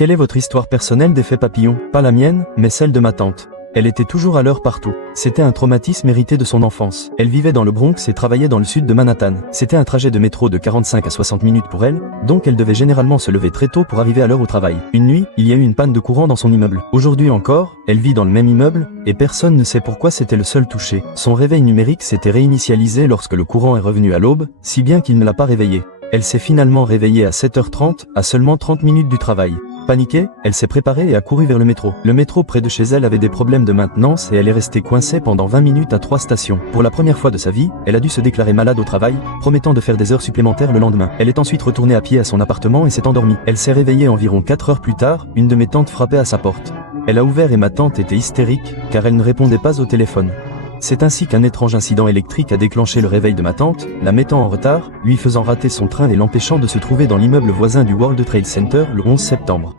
Quelle est votre histoire personnelle d'effet papillon? Pas la mienne, mais celle de ma tante. Elle était toujours à l'heure partout. C'était un traumatisme hérité de son enfance. Elle vivait dans le Bronx et travaillait dans le sud de Manhattan. C'était un trajet de métro de 45 à 60 minutes pour elle, donc elle devait généralement se lever très tôt pour arriver à l'heure au travail. Une nuit, il y a eu une panne de courant dans son immeuble. Aujourd'hui encore, elle vit dans le même immeuble, et personne ne sait pourquoi c'était le seul touché. Son réveil numérique s'était réinitialisé lorsque le courant est revenu à l'aube, si bien qu'il ne l'a pas réveillée. Elle s'est finalement réveillée à 7h30, à seulement 30 minutes du travail. Paniquée, elle s'est préparée et a couru vers le métro. Le métro près de chez elle avait des problèmes de maintenance et elle est restée coincée pendant 20 minutes à 3 stations. Pour la première fois de sa vie, elle a dû se déclarer malade au travail, promettant de faire des heures supplémentaires le lendemain. Elle est ensuite retournée à pied à son appartement et s'est endormie. Elle s'est réveillée environ 4 heures plus tard, une de mes tantes frappait à sa porte. Elle a ouvert et ma tante était hystérique, car elle ne répondait pas au téléphone. C'est ainsi qu'un étrange incident électrique a déclenché le réveil de ma tante, la mettant en retard, lui faisant rater son train et l'empêchant de se trouver dans l'immeuble voisin du World Trade Center le 11 septembre.